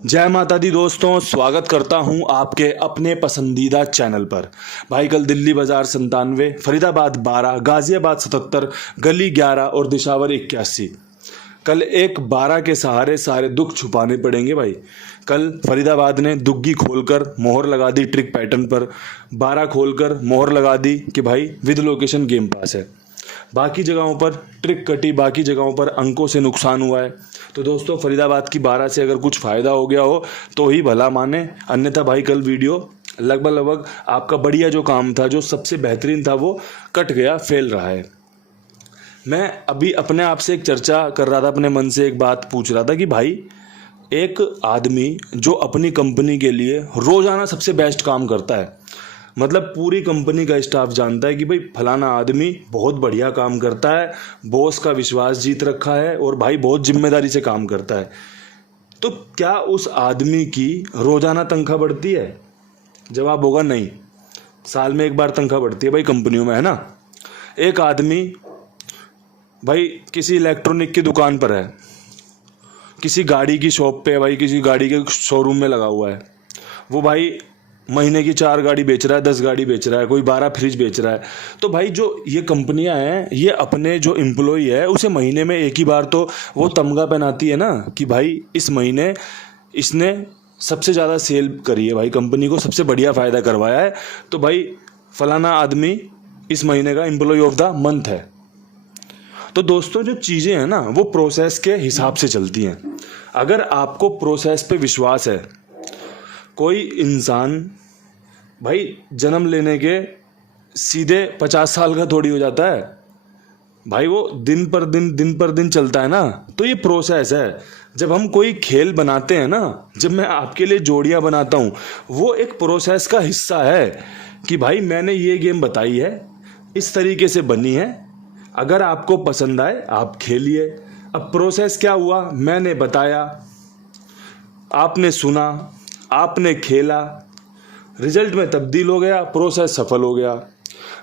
जय माता दी दोस्तों, स्वागत करता हूं आपके अपने पसंदीदा चैनल पर। भाई कल दिल्ली बाजार 97, फरीदाबाद 12, गाजियाबाद 77, गली 11 और दिशावर 81। कल एक 12 के सहारे सारे दुख छुपाने पड़ेंगे भाई। कल फरीदाबाद ने दुग्गी खोलकर मोहर लगा दी ट्रिक पैटर्न पर, 12 खोलकर मोहर लगा दी कि भाई विद लोकेशन गेम पास है। बाकी जगहों पर ट्रिक कटी, बाकी जगहों पर अंकों से नुकसान हुआ है। तो दोस्तों फरीदाबाद की 12 से अगर कुछ फ़ायदा हो गया हो तो ही भला माने, अन्यथा भाई कल वीडियो लगभग आपका बढ़िया जो काम था, जो सबसे बेहतरीन था, वो कट गया, फेल रहा है। मैं अभी अपने आप से एक चर्चा कर रहा था, अपने मन से एक बात पूछ रहा था कि भाई एक आदमी जो अपनी कंपनी के लिए रोज़ाना सबसे बेस्ट काम करता है, मतलब पूरी कंपनी का स्टाफ जानता है कि भाई फलाना आदमी बहुत बढ़िया काम करता है, बॉस का विश्वास जीत रखा है और भाई बहुत जिम्मेदारी से काम करता है, तो क्या उस आदमी की रोज़ाना तनख्वाह बढ़ती है? जवाब होगा नहीं। साल में एक बार तनख्वाह बढ़ती है भाई कंपनियों में, है ना। एक आदमी भाई किसी इलेक्ट्रॉनिक की दुकान पर है, किसी गाड़ी की शॉप पे है भाई, किसी गाड़ी के शोरूम में लगा हुआ है, वो भाई महीने की 4 गाड़ी बेच रहा है, 10 गाड़ी बेच रहा है, कोई 12 फ्रिज बेच रहा है। तो भाई जो ये कंपनियां हैं, ये अपने जो एम्प्लॉई है उसे महीने में एक ही बार तो वो तमगा पहनाती है ना कि भाई इस महीने इसने सबसे ज़्यादा सेल करी है, भाई कंपनी को सबसे बढ़िया फ़ायदा करवाया है, तो भाई फलाना आदमी इस महीने का एम्प्लॉय ऑफ द मंथ है। तो दोस्तों जो चीज़ें हैं ना, वो प्रोसेस के हिसाब से चलती हैं। अगर आपको प्रोसेस पे विश्वास है, कोई इंसान भाई जन्म लेने के सीधे 50 साल का थोड़ी हो जाता है भाई, वो दिन पर दिन चलता है ना। तो ये प्रोसेस है। जब हम कोई खेल बनाते हैं ना, जब मैं आपके लिए जोड़ियां बनाता हूँ, वो एक प्रोसेस का हिस्सा है कि भाई मैंने ये गेम बताई है, इस तरीके से बनी है, अगर आपको पसंद आए आप खेलिए। अब प्रोसेस क्या हुआ, मैंने बताया, आपने सुना, आपने खेला, रिजल्ट में तब्दील हो गया, प्रोसेस सफल हो गया।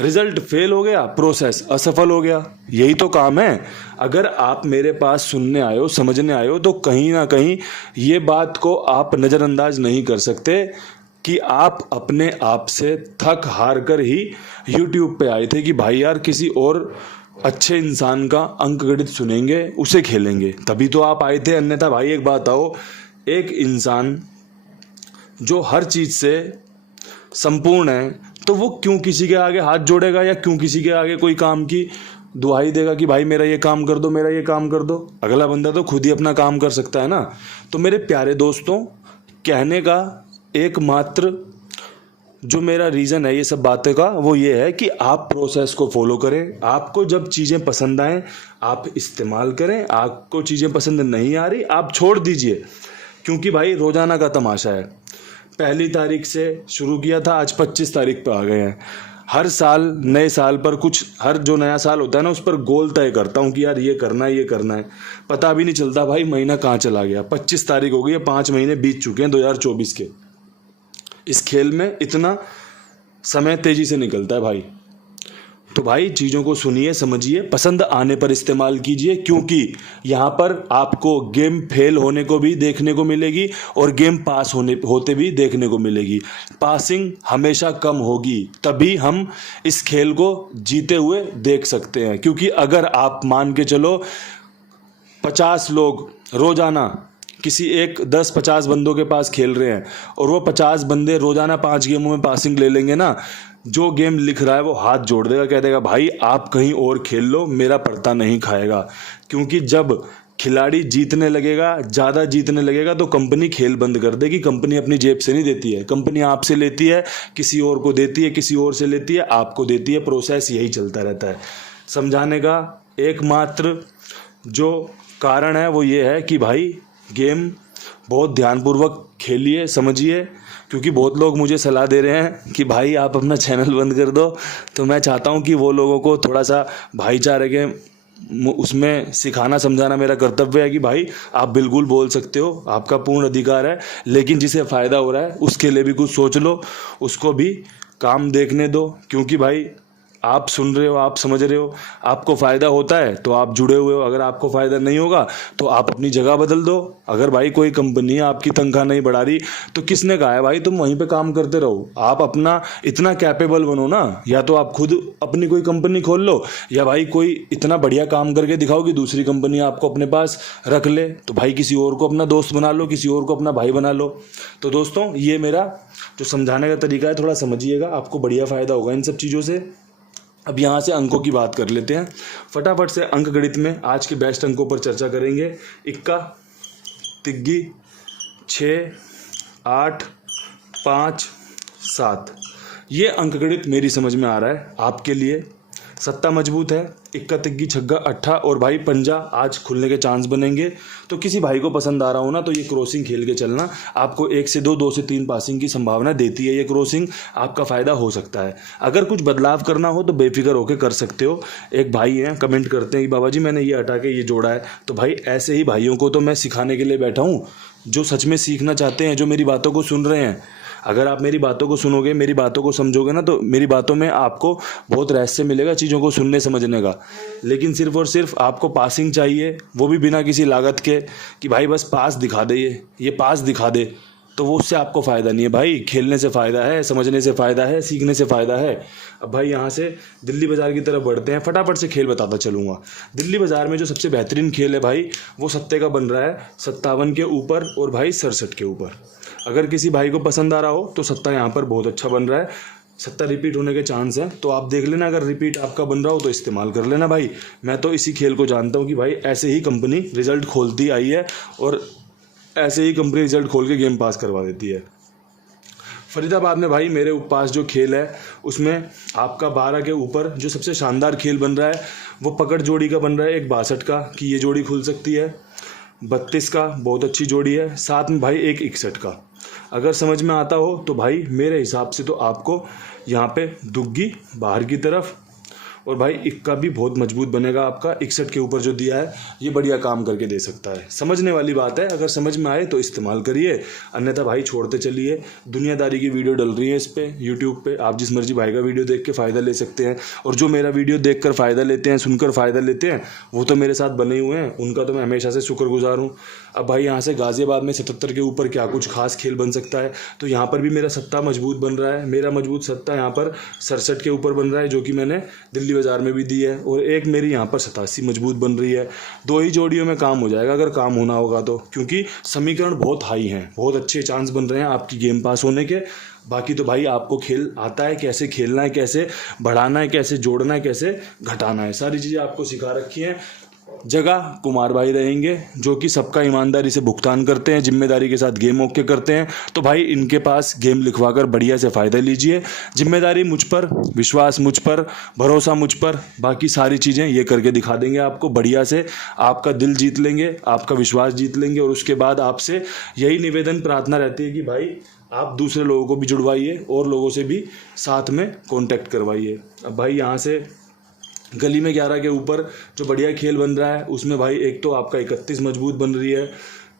रिजल्ट फेल हो गया, प्रोसेस असफल हो गया। यही तो काम है। अगर आप मेरे पास सुनने आए हो, समझने आए हो, तो कहीं ना कहीं ये बात को आप नज़रअंदाज नहीं कर सकते कि आप अपने आप से थक हार कर ही YouTube पे आए थे कि भाई यार किसी और अच्छे इंसान का अंक गणित सुनेंगे, उसे खेलेंगे, तभी तो आप आए थे। अन्यथा भाई एक बात आओ, एक इंसान जो हर चीज़ से संपूर्ण है, तो वो क्यों किसी के आगे हाथ जोड़ेगा या क्यों किसी के आगे कोई काम की दुहाई देगा कि भाई मेरा ये काम कर दो, मेरा ये काम कर दो। अगला बंदा तो खुद ही अपना काम कर सकता है ना। तो मेरे प्यारे दोस्तों, कहने का एकमात्र जो मेरा रीज़न है ये सब बातें का, वो ये है कि आप प्रोसेस को फॉलो करें। आपको जब चीज़ें पसंद आएँ आप इस्तेमाल करें, आपको चीज़ें पसंद नहीं आ रही आप छोड़ दीजिए, क्योंकि भाई रोज़ाना का तमाशा है। 1 तारीख से शुरू किया था, आज 25 तारीख पे आ गए हैं। हर साल नए साल पर कुछ, हर जो नया साल होता है ना, उस पर गोल तय करता हूँ कि यार ये करना है, ये करना है। पता भी नहीं चलता भाई महीना कहाँ चला गया। 25 तारीख हो गई है, 5 महीने बीत चुके हैं 2024 के। इस खेल में इतना समय तेजी से निकलता है भाई। तो भाई चीज़ों को सुनिए, समझिए, पसंद आने पर इस्तेमाल कीजिए, क्योंकि यहाँ पर आपको गेम फेल होने को भी देखने को मिलेगी और गेम पास होते भी देखने को मिलेगी। पासिंग हमेशा कम होगी, तभी हम इस खेल को जीते हुए देख सकते हैं। क्योंकि अगर आप मान के चलो 50 लोग रोज़ाना किसी एक 10-50 बंदों के पास खेल रहे हैं और वो 50 बंदे रोज़ाना 5 गेमों में पासिंग ले लेंगे ना, जो गेम लिख रहा है वो हाथ जोड़ देगा, कह देगा भाई आप कहीं और खेल लो, मेरा पड़ता नहीं खाएगा। क्योंकि जब खिलाड़ी जीतने लगेगा, ज़्यादा जीतने लगेगा, तो कंपनी खेल बंद कर देगी। कंपनी अपनी जेब से नहीं देती है, कंपनी आपसे लेती है, किसी और को देती है, किसी और से लेती है, आपको देती है। प्रोसेस यही चलता रहता है। समझाने का एकमात्र जो कारण है वो ये है कि भाई गेम बहुत ध्यानपूर्वक खेलिए, समझिए। क्योंकि बहुत लोग मुझे सलाह दे रहे हैं कि भाई आप अपना चैनल बंद कर दो, तो मैं चाहता हूं कि वो लोगों को थोड़ा सा भाईचारे के उसमें सिखाना, समझाना मेरा कर्तव्य है कि भाई आप बिल्कुल बोल सकते हो, आपका पूर्ण अधिकार है, लेकिन जिसे फ़ायदा हो रहा है उसके लिए भी कुछ सोच लो, उसको भी काम देखने दो। क्योंकि भाई आप सुन रहे हो, आप समझ रहे हो, आपको फ़ायदा होता है तो आप जुड़े हुए हो, अगर आपको फ़ायदा नहीं होगा तो आप अपनी जगह बदल दो। अगर भाई कोई कंपनी आपकी तनख्वाह नहीं बढ़ा रही तो किसने कहा है भाई तुम वहीं पे काम करते रहो। आप अपना इतना कैपेबल बनो ना, या तो आप खुद अपनी कोई कंपनी खोल लो, या भाई कोई इतना बढ़िया काम करके दिखाओ कि दूसरी कंपनी आपको अपने पास रख ले। तो भाई किसी और को अपना दोस्त बना लो, किसी और को अपना भाई बना लो। तो दोस्तों ये मेरा जो समझाने का तरीका है, थोड़ा समझिएगा, आपको बढ़िया फ़ायदा होगा इन सब चीज़ों से। अब यहाँ से अंकों की बात कर लेते हैं फटाफट से। अंक गणित में आज के बेस्ट अंकों पर चर्चा करेंगे। इक्का, तिग्गी, 6, 8, 5, 7, ये अंक गणित मेरी समझ में आ रहा है आपके लिए। सत्ता मजबूत है, इक्का, तिग्गी, छग्गा, अट्ठा और भाई पंजा आज खुलने के चांस बनेंगे। तो किसी भाई को पसंद आ रहा हो ना तो ये क्रॉसिंग खेल के चलना, आपको 1 से 2, 2 से 3 पासिंग की संभावना देती है। ये क्रॉसिंग आपका फ़ायदा हो सकता है। अगर कुछ बदलाव करना हो तो बेफिक्र होकर कर सकते हो। एक भाई हैं कमेंट करते हैं कि बाबा जी मैंने ये हटा के ये जोड़ा है। तो भाई ऐसे ही भाइयों को तो मैं सिखाने के लिए बैठा हूँ, जो सच में सीखना चाहते हैं, जो मेरी बातों को सुन रहे हैं। अगर आप मेरी बातों को सुनोगे, मेरी बातों को समझोगे ना, तो मेरी बातों में आपको बहुत रहस्य मिलेगा चीज़ों को सुनने समझने का। लेकिन सिर्फ और सिर्फ आपको पासिंग चाहिए, वो भी बिना किसी लागत के, कि भाई बस पास दिखा दे, ये पास दिखा दे, तो वो उससे आपको फ़ायदा नहीं है। भाई खेलने से फ़ायदा है, समझने से फ़ायदा है, सीखने से फ़ायदा है। अब भाई यहाँ से दिल्ली बाज़ार की तरफ बढ़ते हैं। फटाफट से खेल बताता चलूँगा। दिल्ली बाज़ार में जो सबसे बेहतरीन खेल है भाई, वो सत्ते का बन रहा है 57 के ऊपर और भाई 67 के ऊपर। अगर किसी भाई को पसंद आ रहा हो तो सत्ता यहाँ पर बहुत अच्छा बन रहा है। सत्ता रिपीट होने के चांस हैं, तो आप देख लेना, अगर रिपीट आपका बन रहा हो तो इस्तेमाल कर लेना भाई। मैं तो इसी खेल को जानता हूँ कि भाई ऐसे ही कंपनी रिजल्ट खोलती आई है और ऐसे ही कंपनी रिजल्ट खोल के गेम पास करवा देती है। फरीदाबाद में भाई मेरे पास जो खेल है उसमें आपका 12 के ऊपर जो सबसे शानदार खेल बन रहा है वो पकड़ जोड़ी का बन रहा है, एक 62 का कि ये जोड़ी खुल सकती है, 32 का बहुत अच्छी जोड़ी है, साथ में भाई एक 61 का। अगर समझ में आता हो तो भाई मेरे हिसाब से तो आपको यहाँ पे दुग्गी बाहर की तरफ और भाई इक्का भी बहुत मजबूत बनेगा आपका। 61 के ऊपर जो दिया है ये बढ़िया काम करके दे सकता है। समझने वाली बात है, अगर समझ में आए तो इस्तेमाल करिए, अन्यथा भाई छोड़ते चलिए। दुनियादारी की वीडियो डल रही है इस पे यूट्यूब पे, आप जिस मर्जी भाई का वीडियो देख के फ़ायदा ले सकते हैं। और जो मेरा वीडियो देख कर फ़ायदा लेते हैं, सुनकर फ़ायदा लेते हैं, वो तो मेरे साथ बने हुए हैं, उनका तो मैं हमेशा से शुक्रगुजार हूँ। अब भाई यहाँ से गाज़ियाबाद में 77 के ऊपर क्या कुछ खास खेल बन सकता है, तो यहाँ पर भी मेरा सत्ता मजबूत बन रहा है। मेरा मजबूत सत्ता यहाँ पर 67 के ऊपर बन रहा है, जो कि मैंने दिल्ली बाज़ार में भी दी है, और एक मेरी यहाँ पर 87 मजबूत बन रही है। 2 ही जोड़ियों में काम हो जाएगा अगर काम होना होगा तो, क्योंकि समीकरण बहुत हाई हैं, बहुत अच्छे चांस बन रहे हैं आपकी गेम पास होने के। बाकी तो भाई आपको खेल आता है, कैसे खेलना है, कैसे बढ़ाना है, कैसे जोड़ना है, कैसे घटाना है, सारी चीज़ें आपको सिखा रखी हैं। जगह कुमार भाई रहेंगे जो कि सबका ईमानदारी से भुगतान करते हैं, जिम्मेदारी के साथ गेम ओके करते हैं। तो भाई इनके पास गेम लिखवाकर बढ़िया से फ़ायदा लीजिए। जिम्मेदारी मुझ पर, विश्वास मुझ पर, भरोसा मुझ पर, बाकी सारी चीज़ें ये करके दिखा देंगे आपको बढ़िया से। आपका दिल जीत लेंगे, आपका विश्वास जीत लेंगे, और उसके बाद आपसे यही निवेदन प्रार्थना रहती है कि भाई आप दूसरे लोगों को भी जुड़वाइए और लोगों से भी साथ में कॉन्टैक्ट करवाइए। अब भाई यहाँ से गली में 11 के ऊपर जो बढ़िया खेल बन रहा है उसमें भाई एक तो आपका 31 मजबूत बन रही है,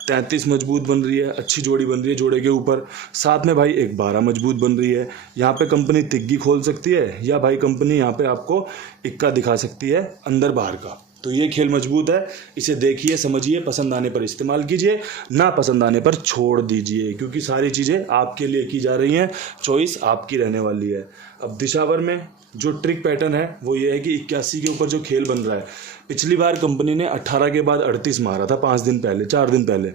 33 मजबूत बन रही है, अच्छी जोड़ी बन रही है जोड़े के ऊपर, साथ में भाई एक 12 मजबूत बन रही है। यहाँ पे कंपनी तिग्गी खोल सकती है, या भाई कंपनी यहाँ पे आपको इक्का दिखा सकती है अंदर बाहर का। तो ये खेल मजबूत है, इसे देखिए, समझिए, पसंद आने पर इस्तेमाल कीजिए, ना पसंद आने पर छोड़ दीजिए, क्योंकि सारी चीज़ें आपके लिए की जा रही हैं, चॉइस आपकी रहने वाली है। अब दिशावर में जो ट्रिक पैटर्न है वो ये है कि 81 के ऊपर जो खेल बन रहा है, पिछली बार कंपनी ने 18 के बाद 38 मारा था 5 दिन पहले, 4 दिन पहले।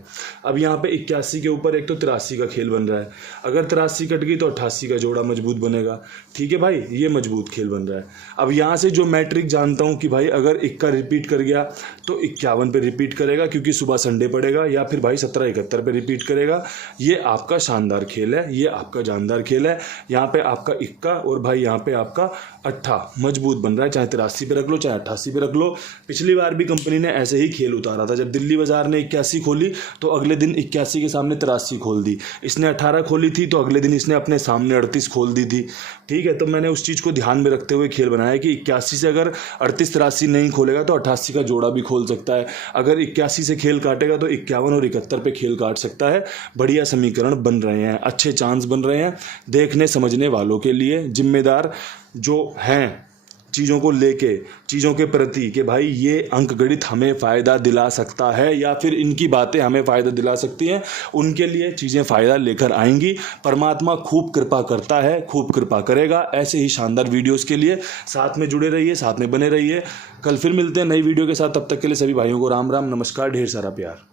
अब यहाँ पे 81 के ऊपर एक तो 83 का खेल बन रहा है, अगर 83 कट गई तो 88 का जोड़ा मजबूत बनेगा। ठीक है भाई, ये मजबूत खेल बन रहा है। अब यहाँ से जो मैं ट्रिक जानता हूँ कि भाई अगर इक्का रिपीट कर गया तो 51 पे रिपीट करेगा, क्योंकि सुबह संडे पड़ेगा, या फिर भाई 17-71 पे रिपीट करेगा। ये आपका शानदार खेल है, ये आपका जानदार खेल है। यहाँ पे आपका इक्का और भाई यहाँ पे आपका 8 मजबूत बन रहा है, चाहे 83 पे रख लो, चाहे 88 पे रख लो। पिछली बार भी कंपनी ने ऐसे ही खेल उतारा था, जब दिल्ली बाजार ने 81 खोली तो अगले दिन 81 के सामने 83 खोल दी। इसने 18 खोली थी तो अगले दिन इसने अपने सामने 38 खोल दी थी। ठीक है, तो मैंने उस चीज़ को ध्यान में रखते हुए खेल बनाया कि 81 से अगर 38-83 नहीं खोलेगा तो 88 का जोड़ा भी खोल सकता है। अगर 81 से खेल काटेगा तो 51 और 71 पे खेल काट सकता है। बढ़िया समीकरण बन रहे हैं, अच्छे चांस बन रहे हैं देखने समझने वालों के लिए। जिम्मेदार जो हैं चीज़ों को लेके, चीज़ों के प्रति कि भाई ये अंक गणित हमें फ़ायदा दिला सकता है या फिर इनकी बातें हमें फ़ायदा दिला सकती हैं, उनके लिए चीज़ें फ़ायदा लेकर आएंगी। परमात्मा खूब कृपा करता है, खूब कृपा करेगा। ऐसे ही शानदार वीडियोस के लिए साथ में जुड़े रहिए, साथ में बने रहिए। कल फिर मिलते हैं नई वीडियो के साथ। तब तक के लिए सभी भाइयों को राम राम, नमस्कार, ढेर सारा प्यार।